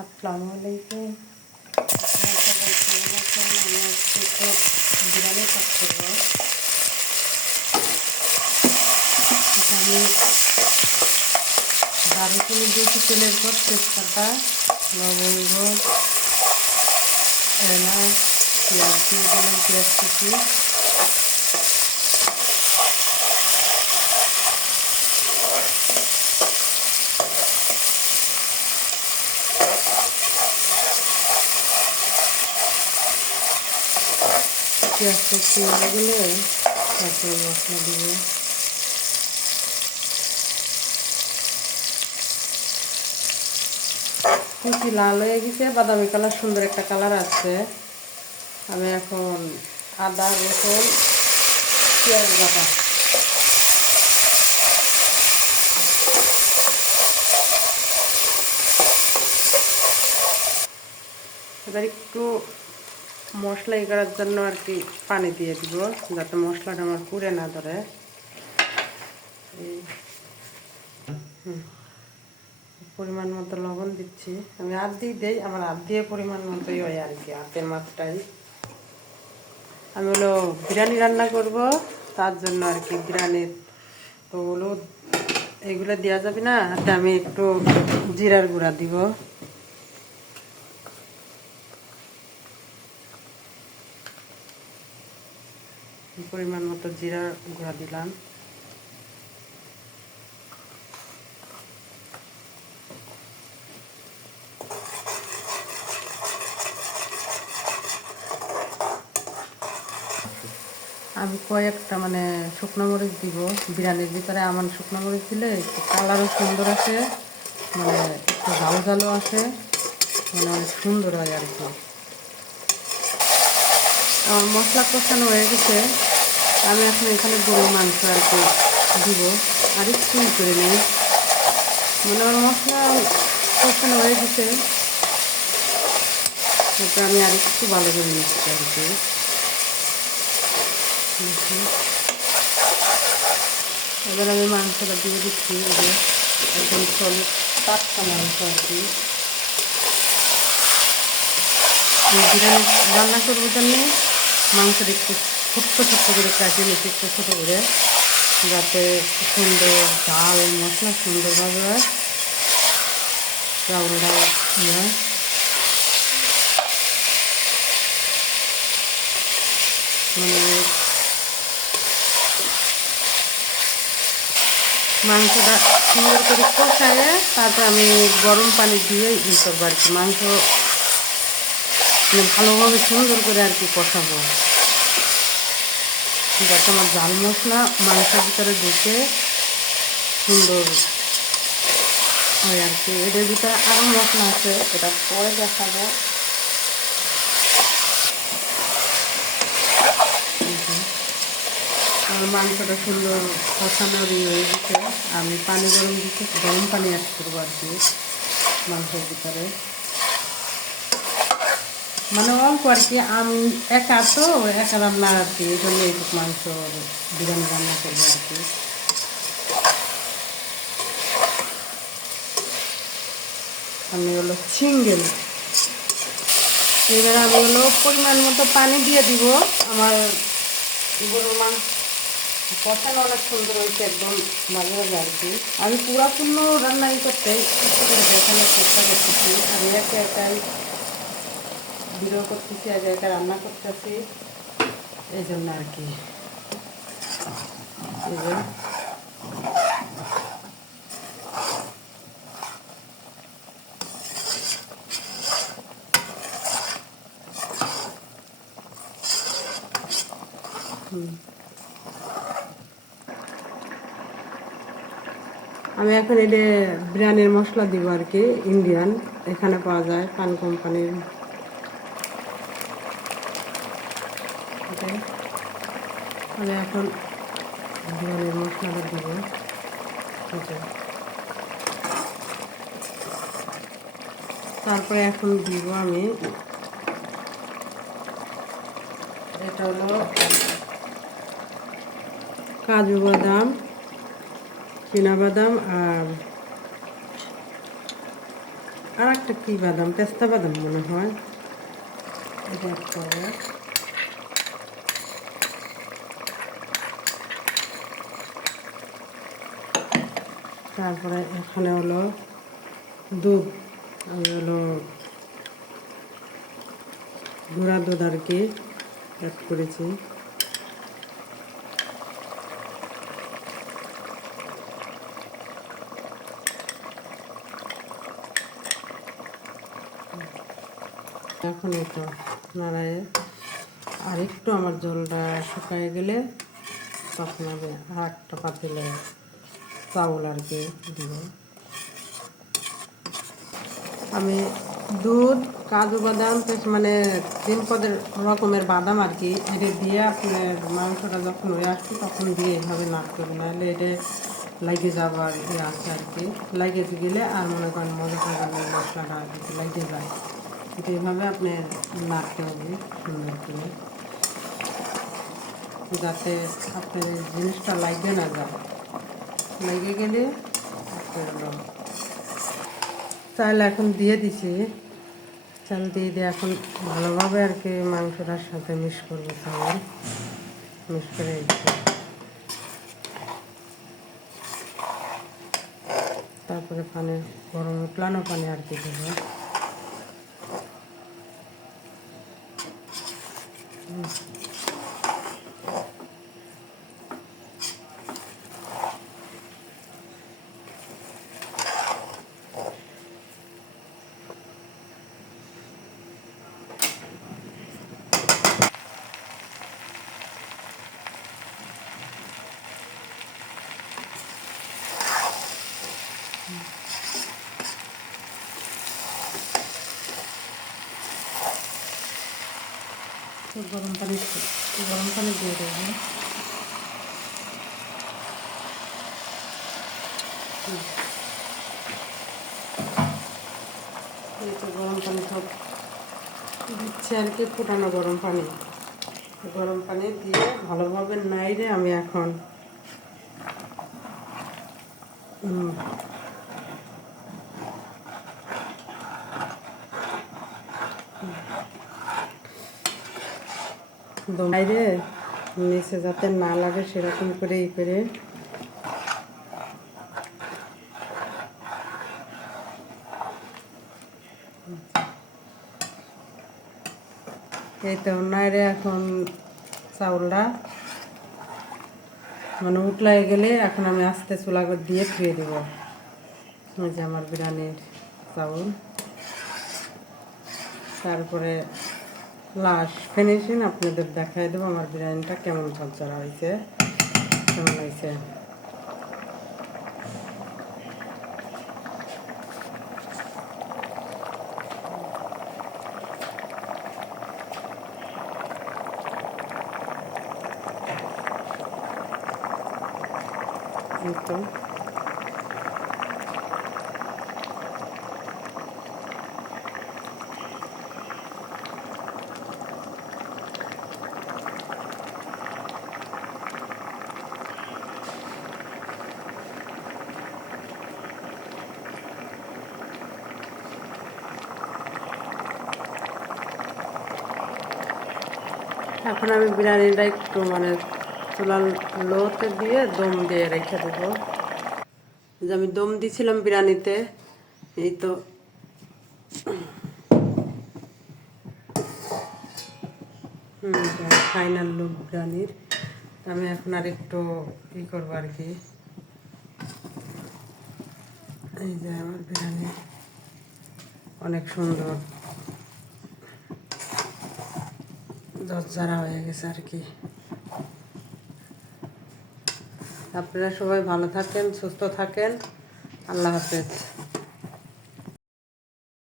আসসালামু আলাইকুম। আপনারা সবাই কেমন আছেন? আমি আজকে একটু বিরিয়ানি কাজ করবো। আমি দারুচিনি দিয়েছি তেলের পর, তেজপাতা, লবঙ্গ, এলাচ, পেঁয়াজ দিয়ে দিলাম, পেঁয়াজ কুচি। পেঁয়াজটা একটু হয়ে গেলে তারপরে মশলা দিব। কুচি লাল হয়ে গেছে, বাদামি কালার, সুন্দর একটা কালার আছে। আমি এখন আদা, রসুন, পেঁয়াজ বাটা, এবার একটু মশলা করার জন্য আর কি পানি দিয়ে দিব, যাতে মশলাটা আমার পুড়ে না ধরে। পরিমাণ মতো লবণ দিচ্ছি। আমি হাত দিয়ে দিই, আমার হাত দিয়ে পরিমাণ মতোই হয় আর কি, হাতের মাপটাই। আমি হলো বিরিয়ানি রান্না করব, তার জন্য আর কি বিরিয়ানির তো হলুদ এগুলো দেওয়া যাবে না, হাতে আমি একটু জিরার গুঁড়া দিব। পরিমাণ মতো জিরার গুঁড়া দিলাম। আমি কয়েকটা শুকনো মরিচ দিব বিরিয়ানির ভিতরে। আমার শুকনো মরিচ দিলে একটু কালারও সুন্দর আসে, একটু ঝাল ঝালও আসে, অনেক সুন্দর হয় আর কি। আমার মশলা কষানো হয়ে গেছে, আমি এখন এখানে গরুর মাংস আর কি দিব। আর একটু করে নিই, আমার মশলা কষানো হয়ে গেছে, তারপরে আমি আর একটু ভালো করে নিচ্ছি আর কি। এবার আমি মাংসটা দিয়ে দিচ্ছি, একদম সলিড টাটকা মাংস আর কি। বিরিয়ানি রান্না করবো জন্য মাংসটা একটু ছোট্ট ছোট্ট করে কাটিয়ে নিচ্ছি, একটু ছোটো করে, যাতে সুন্দর ঝাল মশলা সুন্দরভাবে হয়, চাউলটাও হয়। মাংসটা সুন্দর করে কষায় তারপর আমি গরম পানি দিয়ে করবো আর কি। মাংস ভালোভাবে সুন্দর করে আর কি কষাবো, যাতে আমার ঝাল মশলা মাংসের ভিতরে ঢুকে সুন্দর হয় আর কি। এটার ভিতরে আরও মশলা আছে, এটা পরে দেখাবো। আর মাংসটা সুন্দর কষানো হয়ে গেছে, আমি পানি গরম দিচ্ছি, গরম পানি অ্যাড করবো আর কি মাংসের ভিতরে। অল্প আর কি, আমি একা তো একা রান্না আর কি, এই জন্য এইটুকু মাংস বিরিয়ানি রান্না করবো আর কি। আমি হলো সিঙ্গেল। এবার আমি হলো পরিমাণ মতো পানি দিয়ে দিব। আমার গরুর মাংস কষানো অনেক সুন্দর হয়েছে, একদম মাঝে মাঝে আর কি। আমি পুরাপূর্ণ রান্নাই করতে একটু করে দেখানোর চেষ্টা করতেছি, আমি একে একাই ভিডিও করতেছি, একা একা রান্না করতেছি, এই জন্য আর কি। আমি এখন এটা বিরিয়ানির মশলা দিব আর কি, ইন্ডিয়ান, এখানে পাওয়া যায় পান কোম্পানির। আমি এখন বিরিয়ানির মশলাটা দিব। তারপরে এখন দিব আমি, এটা হলো কাজু বাদাম, চীনা বাদাম আর আর একটা কী বাদাম, পেস্তা বাদাম মনে হয়, এটা অ্যাড করবো। তারপরে এখানে হলো দুধ, আমি হলো গুঁড়া দুধ আর কি অ্যাড করেছি। এখন এটা নাড়ায় আর একটু আমার জলটা শুকায় গেলে তখন আমি আর একটা পাতিলে চাউল আর কি দিব। আমি দুধ, কাজু বাদাম, মানে 3 রকমের বাদাম আর কি, এটা দিয়ে আপনার মাংসটা যখন হয়ে আসছে তখন দিয়ে এইভাবে নাড়তে হবে, নাহলে এটা লাগে যাবার ইয়ে আছে আর কি, লাগে গেলে আর মনে করেন মশলাটা লাগে যায়। তো এইভাবে আপনার নাড়তে হবে সুন্দর করে, যাতে আপনার জিনিসটা লাগে না যায়। লাগে গেলে আপনার চাল এখন দিয়ে দিছি, চাল দিয়ে এখন ভালোভাবে আর কি মাংসটার সাথে মিক্স করবো, চাল মিক্স করে তারপরে পানি গরম উতলানো পানি আর কি দেবো। গরম পানি দিয়ে দেবো। এই তো গরম পানি সব দিচ্ছে আর কি, ফুটানো গরম পানি দিয়ে ভালোভাবে নাইড়ে আমি এখন বাইরে নিচে যাতে না লাগে সেরকম করে করে এই তো নাইরে এখন চাউলটা মানে উতলাই গেলে এখন আমি আস্তে চুলা করে দিয়ে ধুয়ে দেবো। এই যে আমার বিরিয়ানির চাউল, তারপরে লাস্ট ফিনিশিং আপনাদের দেখাই দেবো আমার বিরিয়ানিটা কেমন ঝরঝরা হয়েছে, কেমন হয়েছে। তো এখন আমি বিরিয়ানিটা একটু মানে চুলার লোতে দিয়ে দম দিয়ে রেখে দেবো। যে আমি দম দিছিলাম বিরিয়ানিতে, এই তো ফাইনাল লুক বিরিয়ানির। আমি এখন আর একটু ই করবো আর কি। এই যে আমার বিরিয়ানি অনেক সুন্দর ঝরঝরা হয়ে গেছে আর কি। আপনারা সবাই ভালো থাকেন, সুস্থ থাকেন, আল্লাহ হাফেজ।